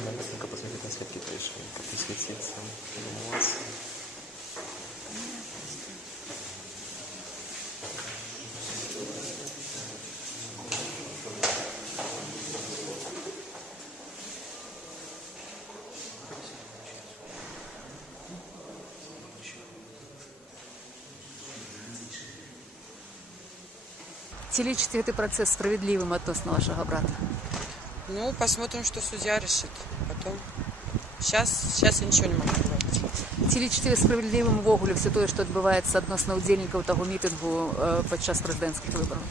Быстренько посмотреть, насколько пришли, как высветится эмоции. Ці лічите гэты працэс справядлівым адносна вашага брата? Ну, посмотрим, что судья решит. Потом. Сейчас я ничего не могу говорить. Ці лічите справядлівым увогуле все тое, што адбываецца адносна ўдзельнікаў таго мітынгу падчас прэзідэнцкіх выбараў?